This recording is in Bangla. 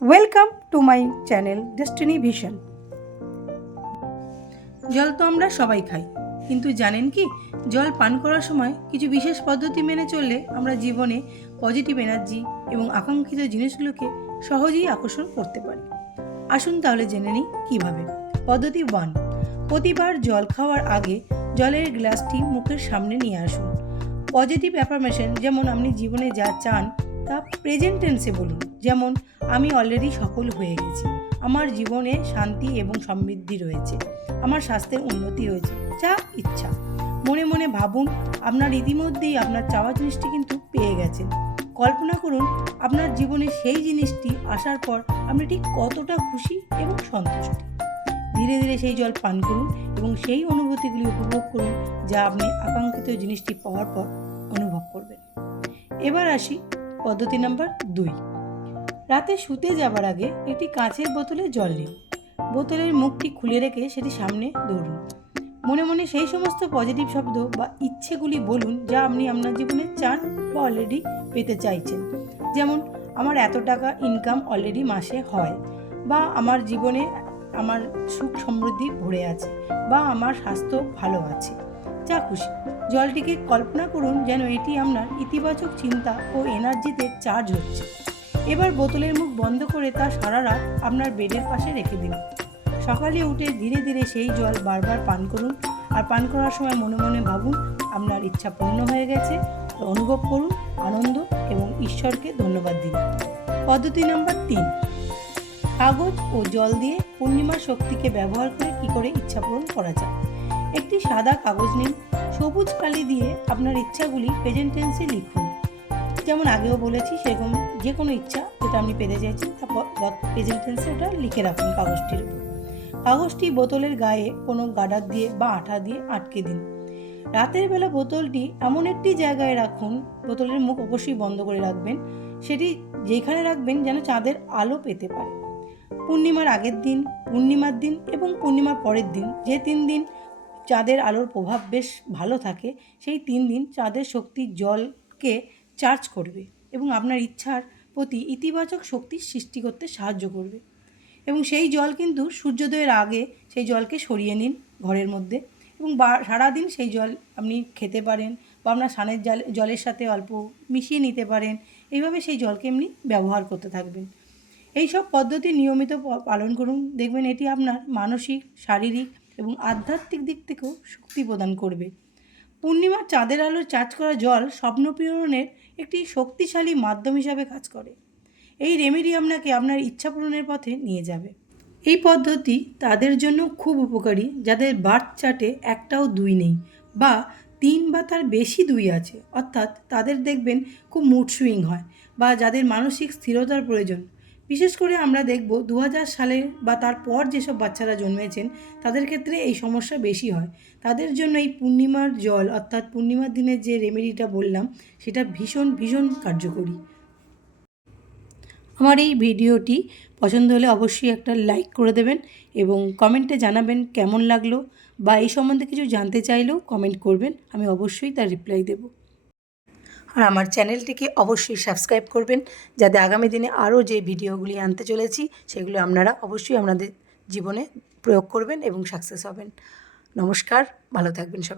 Welcome to my channel destiny vision জল তো আমরা সবাই খাই, কিন্তু জানেন কি, জল পান করার সময় কিছু বিশেষ পদ্ধতি মেনে চললে আমরা জীবনে পজিটিভ এনার্জি এবং আকাঙ্ক্ষিত জিনিসগুলোকে সহজেই আকর্ষণ করতে পারি। আসুন তাহলে জেনে নিই কীভাবে। পদ্ধতি ওয়ান প্রতিবার জল খাওয়ার আগে জলের গ্লাসটি মুখের সামনে নিয়ে আসুন। পজিটিভ অ্যাফার্মেশন যেমন আপনি জীবনে যা চান তা প্রেজেন্ট টেন্সে বলুন। যেমন, আমি অলরেডি সফল হয়ে গেছি। আমার জীবনে শান্তি এবং সমৃদ্ধি রয়েছে। আমার স্বাস্থ্যের উন্নতি হয়েছে। যা ইচ্ছা। মনে মনে ভাবুন, আপনার ইতিমধ্যেই আপনার চাওয়া জিনিসটি কিন্তু পেয়ে গেছেন। কল্পনা করুন, আপনার জীবনে সেই জিনিসটি আসার পর আপনি ঠিক কতটা খুশি এবং সন্তুষ্ট। ধীরে ধীরে সেই জল পান করুন এবং সেই অনুভূতিগুলি উপভোগ করুন যা আপনি আকাঙ্ক্ষিত জিনিসটি পাওয়ার পর অনুভব করবেন। এবার আসি পদ্ধতি নাম্বার দুই। রাতে শুতে যাবার আগে একটি কাঁচের বোতলে জল নিন। বোতলের মুখটি খুলে রেখে সেটি সামনে দৌড়ুন। মনে মনে সেই সমস্ত পজিটিভ শব্দ বা ইচ্ছেগুলি বলুন যা আপনি আপনার জীবনে চান বা অলরেডি পেতে চাইছেন। যেমন, আমার এত টাকা ইনকাম অলরেডি মাসে হয় বা, আমার জীবনে আমার সুখ সমৃদ্ধি ভরে আছে বা, আমার স্বাস্থ্য ভালো আছে যা খুশি। জলটিকে কল্পনা করুন যেন এটি আপনার ইতিবাচক চিন্তা ও এনার্জিতে চার্জ হচ্ছে। এবার বোতলের মুখ বন্ধ করে তা সারা রাত আপনার বেডের পাশে রেখে দিন। সকালে উঠে ধীরে ধীরে সেই জল বারবার পান করুন আর পান করার সময় মনে মনে ভাবুন আপনার ইচ্ছা পূর্ণ হয়ে গেছে। অনুভব করুন আনন্দ এবং ঈশ্বরকে ধন্যবাদ দিন। পদ্ধতি নাম্বার তিন। কাগজ ও জল দিয়ে পূর্ণিমার শক্তিকে ব্যবহার করে কি করে ইচ্ছা পূরণ করা যায়? একটি সাদা কাগজ নিন, সবুজ কালি দিয়ে আপনার ইচ্ছাগুলি প্রেজেন্ট টেন্সে লিখুন। যেমন আগেও বলেছি, সেরকম যে কোনো ইচ্ছা যেটা আপনি পেতে চাইছেন, তা প্রেজেন্ট টেন্সে ওটা লিখে রাখুন কাগজটির উপর। কাগজটি বোতলের গায়ে কোনো গাডার দিয়ে বা আঠা দিয়ে আটকে দিন। রাতের বেলা বোতলটি এমন একটি জায়গায় রাখুন, বোতলের মুখ অবশ্যই বন্ধ করে রাখবেন, সেটি যেখানে রাখবেন যেন চাঁদের আলো পেতে পারে। পূর্ণিমার আগের দিন, পূর্ণিমার দিন এবং পূর্ণিমার পরের দিন, যে তিন দিন চাঁদের আলোর প্রভাব বেশ ভালো থাকে, সেই তিন দিন চাঁদের শক্তি জলকে চার্জ করবে এবং আপনার ইচ্ছার প্রতি ইতিবাচক শক্তি সৃষ্টি করতে সাহায্য করবে। এবং সেই জল কিন্তু সূর্যোদয়ের আগে সেই জলকে সরিয়ে নিন ঘরের মধ্যে এবং সারাদিন সেই জল আপনি খেতে পারেন বা আপনার স্নানের জল, জলের সাথে অল্প মিশিয়ে নিতে পারেন, এইভাবে সেই জলকে এমনি ব্যবহার করতে থাকবেন। এই সব পদ্ধতি নিয়মিত পালন করুন, দেখবেন এটি আপনার মানসিক, শারীরিক এবং আধ্যাত্মিক দিক থেকেও শক্তি প্রদান করবে। পূর্ণিমার চাঁদের আলো চার্জ করা জল স্বপ্ন পূরণের একটি শক্তিশালী মাধ্যম হিসাবে কাজ করে। এই রেমেডি আপনাকে আপনার ইচ্ছা পূরণের পথে নিয়ে যাবে। এই পদ্ধতি তাদের জন্য খুব উপকারী, যাদের বার্থ চার্টে একটাও দুই নেই বা তিন বা তার বেশি দুই আছে। অর্থাৎ তাদের দেখবেন খুব মুড সুইং হয় বা যাদের মানসিক স্থিরতার প্রয়োজন বিশেষ করে আমরা দেখব দু হাজার সালে বা তারপর যেসব বাচ্চারা জন্মেছেন, তাদের ক্ষেত্রে এই সমস্যা বেশি হয়। তাদের জন্য এই পূর্ণিমার জল, অর্থাৎ পূর্ণিমার দিনের যে রেমেডিটা বললাম, সেটা ভীষণ ভীষণ কার্যকরী। আমার এই ভিডিওটি পছন্দ হলে অবশ্যই একটা লাইক করে দেবেন এবং কমেন্টে জানাবেন কেমন লাগল বা এই সম্বন্ধে কিছু জানতে চাইলেও কমেন্ট করবেন, আমি অবশ্যই তার রিপ্লাই দেব। আর আমার চ্যানেলটিকে অবশ্যই সাবস্ক্রাইব করবেন যাতে আগামী দিনে আরও যে ভিডিওগুলি আনতে চলেছি, সেগুলো আপনারা অবশ্যই আপনাদের জীবনে প্রয়োগ করবেন এবং সাকসেস হবেন। নমস্কার, ভালো থাকবেন সবাই।